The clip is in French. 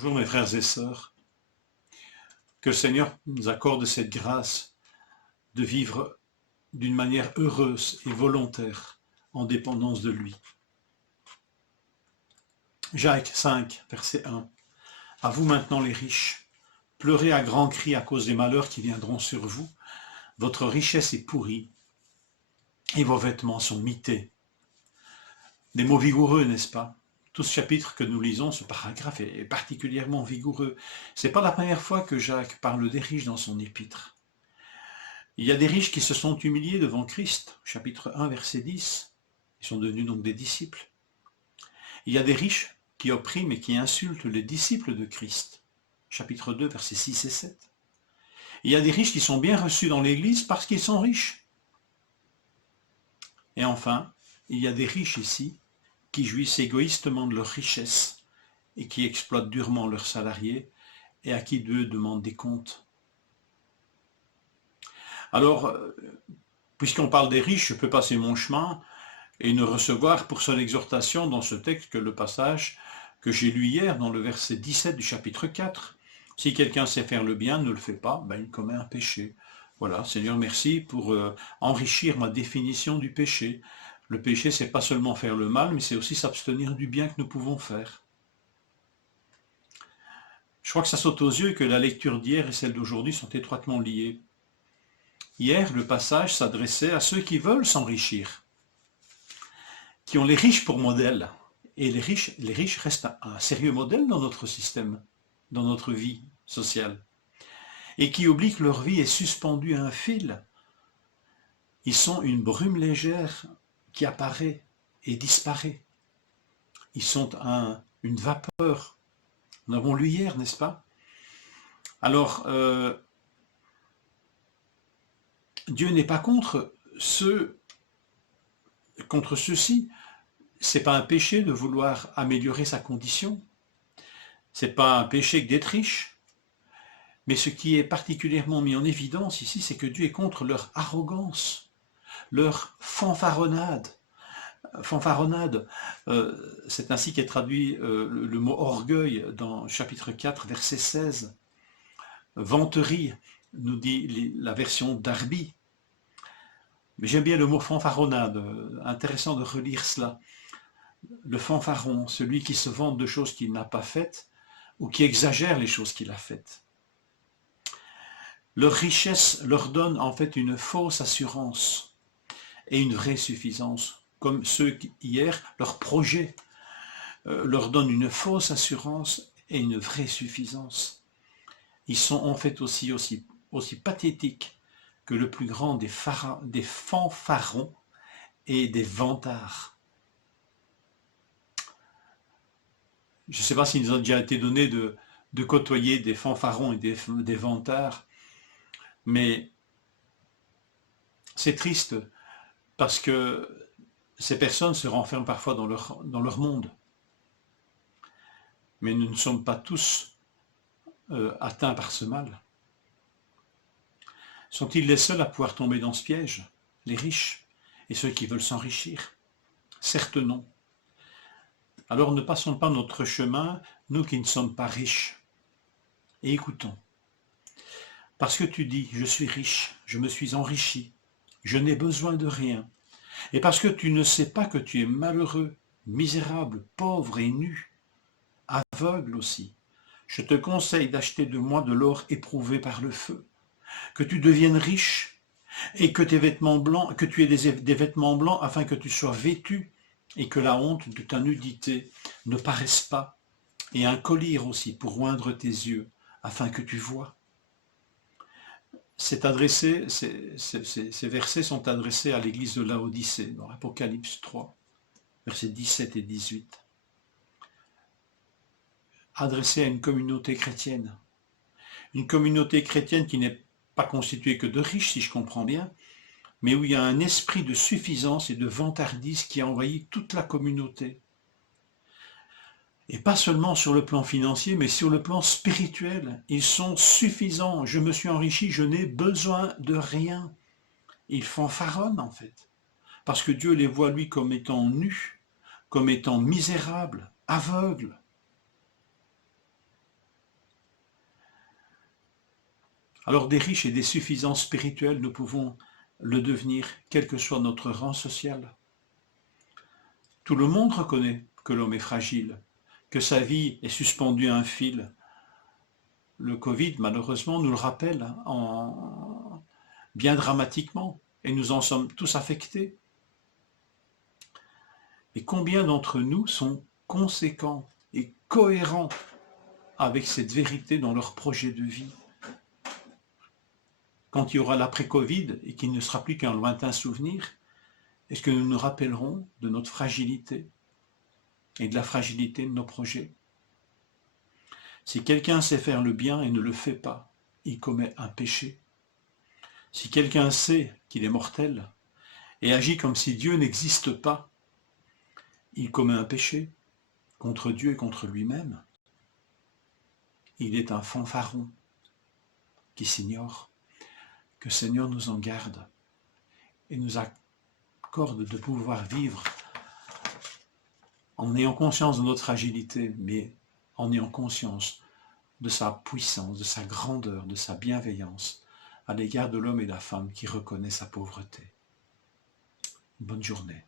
Bonjour mes frères et sœurs, que le Seigneur nous accorde cette grâce de vivre d'une manière heureuse et volontaire en dépendance de lui. Jacques 5, verset 1. À vous maintenant les riches, pleurez à grands cris à cause des malheurs qui viendront sur vous. Votre richesse est pourrie et vos vêtements sont mités. Des mots vigoureux, n'est-ce pas? Tout ce chapitre que nous lisons, ce paragraphe est particulièrement vigoureux. C'est pas la première fois que Jacques parle des riches dans son épître. Il y a des riches qui se sont humiliés devant Christ, chapitre 1, verset 10. Ils sont devenus donc des disciples. Il y a des riches qui oppriment et qui insultent les disciples de Christ, chapitre 2, versets 6 et 7. Il y a des riches qui sont bien reçus dans l'Église parce qu'ils sont riches. Et enfin, il y a des riches ici qui jouissent égoïstement de leur richesse et qui exploitent durement leurs salariés et à qui Dieu demande des comptes. Alors, puisqu'on parle des riches, je peux passer mon chemin et ne recevoir pour son exhortation dans ce texte que le passage que j'ai lu hier dans le verset 17 du chapitre 4. Si quelqu'un sait faire le bien, ne le fait pas, il commet un péché. Voilà, Seigneur, merci pour enrichir ma définition du péché. Le péché, c'est pas seulement faire le mal, mais c'est aussi s'abstenir du bien que nous pouvons faire. Je crois que ça saute aux yeux que la lecture d'hier et celle d'aujourd'hui sont étroitement liées. Hier, le passage s'adressait à ceux qui veulent s'enrichir, qui ont les riches pour modèle. Et les riches restent un sérieux modèle dans notre système, dans notre vie sociale. Et qui oublient que leur vie est suspendue à un fil. Ils sont une brume légère qui apparaît et disparaît. Ils sont une vapeur. Nous avons lu hier, n'est-ce pas? Alors, Dieu n'est pas contre ceux-ci. C'est pas un péché de vouloir améliorer sa condition. C'est pas un péché que d'être riche. Mais ce qui est particulièrement mis en évidence ici, c'est que Dieu est contre leur arrogance, leur fanfaronnade. C'est ainsi qu'est traduit le mot orgueil dans chapitre 4, verset 16. Vanterie, nous dit la version d'Arby. Mais j'aime bien le mot fanfaronnade, intéressant de relire cela. Le fanfaron, celui qui se vante de choses qu'il n'a pas faites ou qui exagère les choses qu'il a faites. Leur richesse leur donne en fait une fausse assurance et une vraie suffisance. Comme ceux qui, hier, leur projet leur donne une fausse assurance et une vraie suffisance. Ils sont en fait aussi pathétiques que le plus grand des fanfarons et des vantards. Je ne sais pas s'il nous a déjà été donné de côtoyer des fanfarons et des vantards, mais c'est triste parce que ces personnes se renferment parfois dans leur monde. Mais nous ne sommes pas tous atteints par ce mal. Sont-ils les seuls à pouvoir tomber dans ce piège, les riches et ceux qui veulent s'enrichir? Certes non. Alors ne passons pas notre chemin, nous qui ne sommes pas riches. Et écoutons. Parce que tu dis, je suis riche, je me suis enrichi, je n'ai besoin de rien. Et parce que tu ne sais pas que tu es malheureux, misérable, pauvre et nu, aveugle aussi, je te conseille d'acheter de moi de l'or éprouvé par le feu, que tu deviennes riche et que tes vêtements blancs, que tu aies des vêtements blancs afin que tu sois vêtu et que la honte de ta nudité ne paraisse pas, et un collier aussi pour oindre tes yeux afin que tu vois. Ces versets sont adressés à l'église de Laodicée, dans Apocalypse 3, versets 17 et 18. Adressés à une communauté chrétienne. Une communauté chrétienne qui n'est pas constituée que de riches, si je comprends bien, mais où il y a un esprit de suffisance et de vantardise qui a envahi toute la communauté. Et pas seulement sur le plan financier, mais sur le plan spirituel. Ils sont suffisants. Je me suis enrichi, je n'ai besoin de rien. Ils fanfaronnent en fait. Parce que Dieu les voit lui comme étant nus, comme étant misérables, aveugles. Alors des riches et des suffisants spirituels, nous pouvons le devenir, quel que soit notre rang social. Tout le monde reconnaît que l'homme est fragile, que sa vie est suspendue à un fil. Le Covid, malheureusement, nous le rappelle bien dramatiquement, et nous en sommes tous affectés. Et combien d'entre nous sont conséquents et cohérents avec cette vérité dans leur projet de vie? Quand il y aura l'après-Covid et qu'il ne sera plus qu'un lointain souvenir, est-ce que nous nous rappellerons de notre fragilité et de la fragilité de nos projets? Si quelqu'un sait faire le bien et ne le fait pas, il commet un péché. Si quelqu'un sait qu'il est mortel et agit comme si Dieu n'existe pas, il commet un péché contre Dieu et contre lui-même. Il est un fanfaron qui s'ignore. Que Seigneur nous en garde et nous accorde de pouvoir vivre en ayant conscience de notre fragilité, mais en ayant conscience de sa puissance, de sa grandeur, de sa bienveillance à l'égard de l'homme et de la femme qui reconnaît sa pauvreté. Bonne journée.